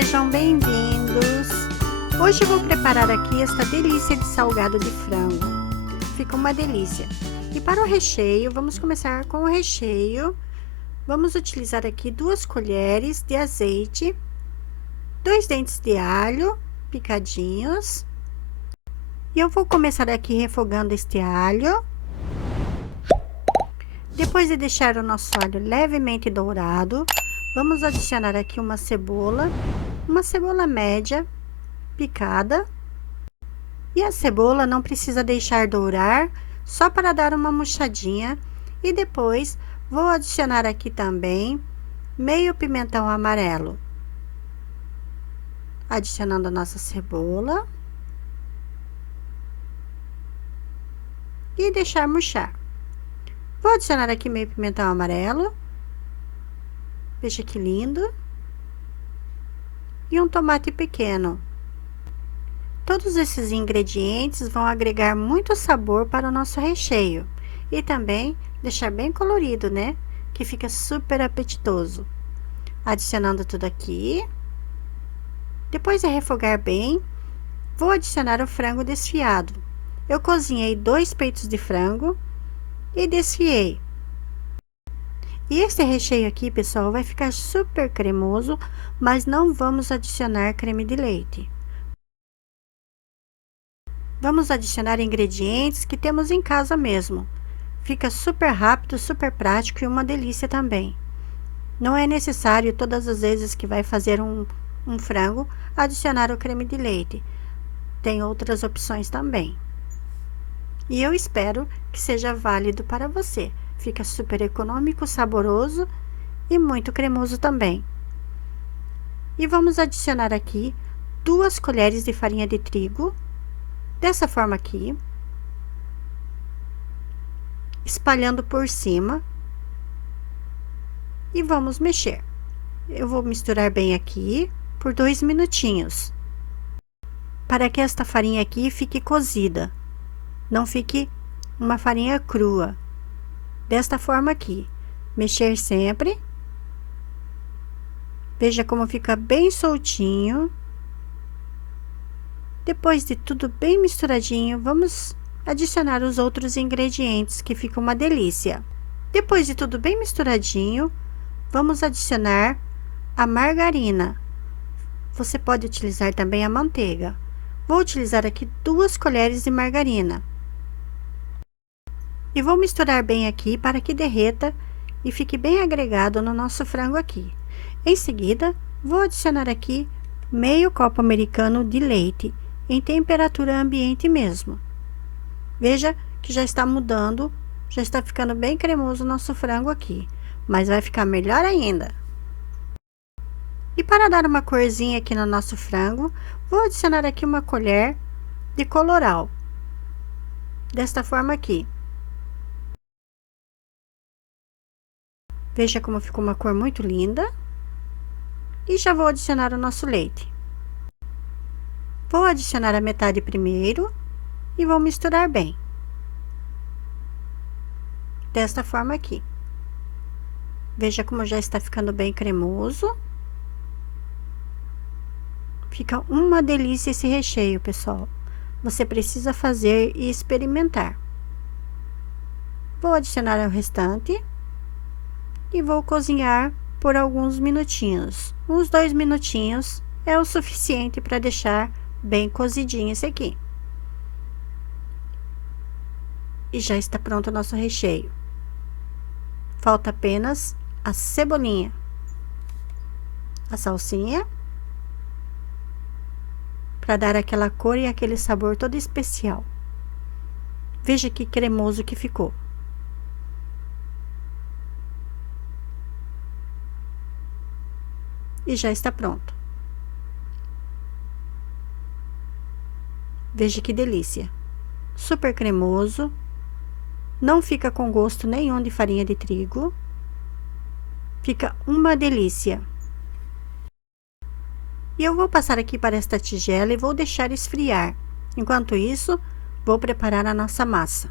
sejam bem-vindos! Hoje eu vou preparar aqui esta delícia de salgado de frango. Fica uma delícia. E para o recheio, vamos começar com o recheio. Vamos utilizar aqui 2 colheres de azeite, 2 dentes de alho picadinhos. E eu vou começar aqui refogando este alho. Depois de deixar o nosso alho levemente dourado, vamos adicionar aqui uma cebola média picada. E a cebola não precisa deixar dourar, só para dar uma murchadinha. E depois vou adicionar aqui também meio pimentão amarelo. Adicionando a nossa cebola. E deixar murchar. Vou adicionar aqui meio pimentão amarelo. Veja que lindo. E um tomate pequeno. Todos esses ingredientes vão agregar muito sabor para o nosso recheio. E também deixar bem colorido, né? Que fica super apetitoso. Adicionando tudo aqui. Depois de refogar bem, vou adicionar o frango desfiado. Eu cozinhei 2 peitos de frango e desfiei. E esse recheio aqui, pessoal, vai ficar super cremoso, mas não vamos adicionar creme de leite. Vamos adicionar ingredientes que temos em casa mesmo. Fica super rápido, super prático e uma delícia também. Não é necessário todas as vezes que vai fazer um frango adicionar o creme de leite. Tem outras opções também. E eu espero que seja válido para você. Fica super econômico, saboroso e muito cremoso também. E vamos adicionar aqui 2 colheres de farinha de trigo, dessa forma aqui, espalhando por cima. E vamos mexer. Eu vou misturar bem aqui por 2 minutinhos, para que esta farinha aqui fique cozida. Não fique uma farinha crua. Desta forma aqui. Mexer sempre. Veja como fica bem soltinho. Depois de tudo bem misturadinho, vamos adicionar os outros ingredientes, que fica uma delícia. Depois de tudo bem misturadinho, vamos adicionar a margarina. Você pode utilizar também a manteiga. Vou utilizar aqui 2 colheres de margarina. E vou misturar bem aqui para que derreta e fique bem agregado no nosso frango aqui. Em seguida, vou adicionar aqui meio copo americano de leite, em temperatura ambiente mesmo. Veja que já está mudando, já está ficando bem cremoso o nosso frango aqui, mas vai ficar melhor ainda. E para dar uma corzinha aqui no nosso frango, vou adicionar aqui uma colher de colorau, desta forma aqui. Veja como ficou uma cor muito linda. E já vou adicionar o nosso leite. Vou adicionar a metade primeiro e vou misturar bem. Desta forma aqui. Veja como já está ficando bem cremoso. Fica uma delícia esse recheio, pessoal. Você precisa fazer e experimentar. Vou adicionar o restante e vou cozinhar por alguns minutinhos. Uns 2 minutinhos é o suficiente para deixar bem cozidinho esse aqui. E já está pronto o nosso recheio. Falta apenas a cebolinha, a salsinha, para dar aquela cor e aquele sabor todo especial. Veja que cremoso que ficou. E já está pronto. Veja que delícia. Super cremoso. Não fica com gosto nenhum de farinha de trigo. Fica uma delícia. E eu vou passar aqui para esta tigela e vou deixar esfriar. Enquanto isso, vou preparar a nossa massa.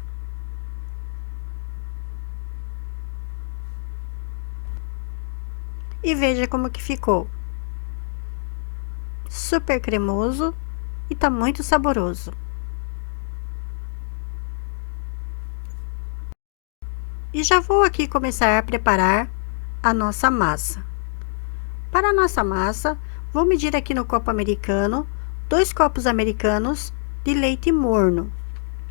E veja como que ficou. super cremoso e tá muito saboroso. E já vou aqui começar a preparar a nossa massa. Para a nossa massa, vou medir aqui no copo americano 2 copos americanos de leite morno.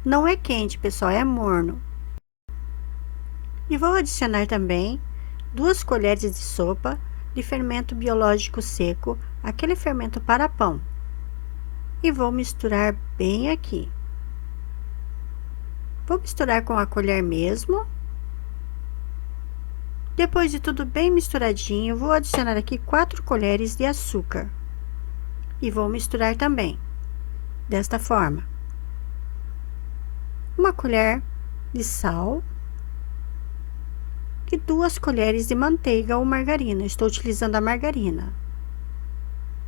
Não é quente, pessoal, é morno. E vou adicionar também 2 colheres de sopa de fermento biológico seco, aquele fermento para pão. E vou misturar bem aqui. Vou misturar com a colher mesmo. Depois de tudo bem misturadinho, vou adicionar aqui 4 colheres de açúcar. E vou misturar também, desta forma. 1 colher de sal e 2 colheres de manteiga ou margarina. Estou utilizando a margarina.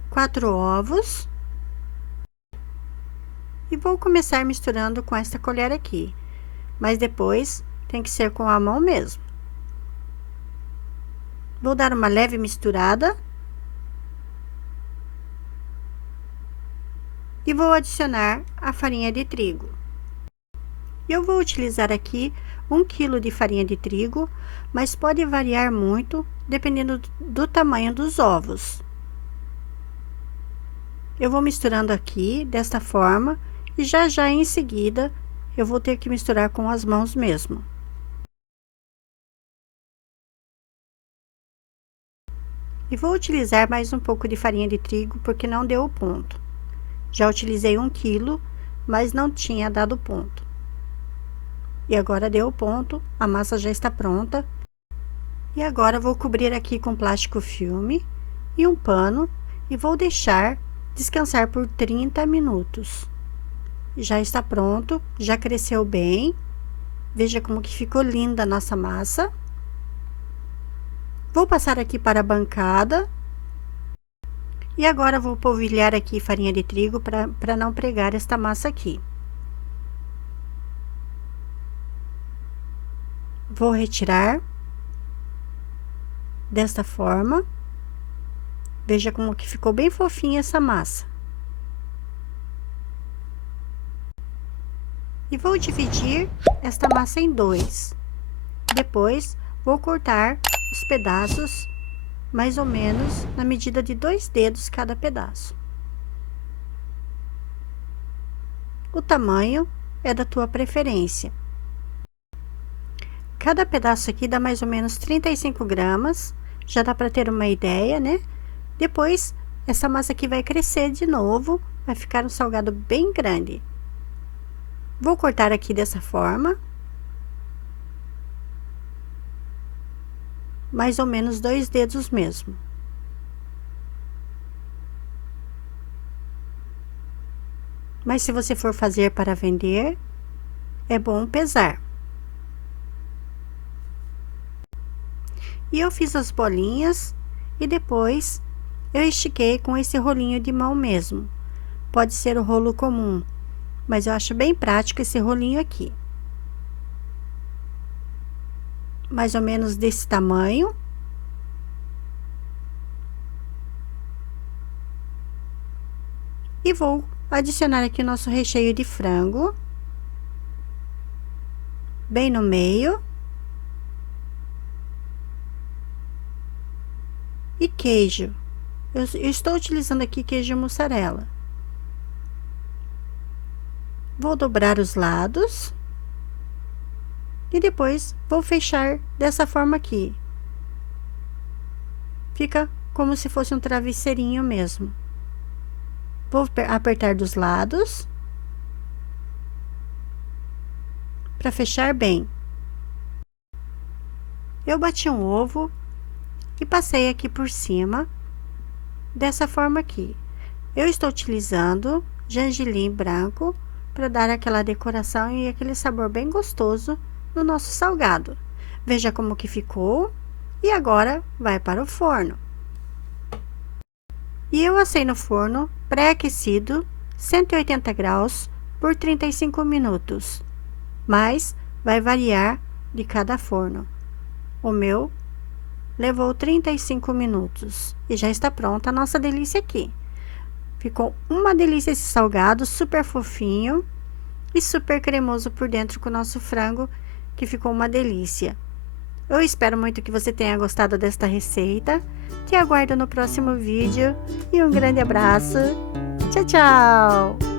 4 ovos. E vou começar misturando com esta colher aqui, mas depois tem que ser com a mão mesmo. Vou dar uma leve misturada. E vou adicionar a farinha de trigo. Eu vou utilizar aqui 1 kg de farinha de trigo, mas pode variar muito dependendo do tamanho dos ovos. Eu vou misturando aqui desta forma e já em seguida eu vou ter que misturar com as mãos mesmo. E vou utilizar mais um pouco de farinha de trigo porque não deu o ponto. Já utilizei 1 kg, mas não tinha dado ponto. E agora deu o ponto, a massa já está pronta. E agora vou cobrir aqui com plástico filme e um pano e vou deixar descansar por 30 minutos. Já está pronto, já cresceu bem. Veja como que ficou linda a nossa massa. Vou passar aqui para a bancada. E agora vou polvilhar aqui farinha de trigo para não pregar esta massa aqui. Vou retirar desta forma. Veja como que ficou bem fofinha essa massa. E vou dividir esta massa em 2. Depois, vou cortar os pedaços mais ou menos na medida de 2 dedos cada pedaço. O tamanho é da tua preferência. Cada pedaço aqui dá mais ou menos 35 gramas, já dá para ter uma ideia, né? Depois, essa massa aqui vai crescer de novo, vai ficar um salgado bem grande. Vou cortar aqui dessa forma. Mais ou menos 2 dedos mesmo. Mas se você for fazer para vender, é bom pesar. E eu fiz as bolinhas e depois eu estiquei com esse rolinho de mão mesmo. Pode ser o rolo comum, mas eu acho bem prático esse rolinho aqui. Mais ou menos desse tamanho. E vou adicionar aqui o nosso recheio de frango. Bem no meio. E queijo. Eu estou utilizando aqui queijo mussarela. Vou dobrar os lados. E depois vou fechar dessa forma aqui. Fica como se fosse um travesseirinho mesmo. Vou apertar dos lados. Para fechar bem. Eu bati um ovo e passei aqui por cima, dessa forma aqui. Eu estou utilizando gengilim branco para dar aquela decoração e aquele sabor bem gostoso no nosso salgado. Veja como que ficou. E agora vai para o forno. E eu assei no forno pré-aquecido, 180 graus, por 35 minutos. Mas vai variar de cada forno. O meu levou 35 minutos. E já está pronta a nossa delícia aqui. Ficou uma delícia esse salgado, super fofinho e super cremoso por dentro com o nosso frango, que ficou uma delícia. Eu espero muito que você tenha gostado desta receita. Te aguardo no próximo vídeo e um grande abraço. Tchau, tchau!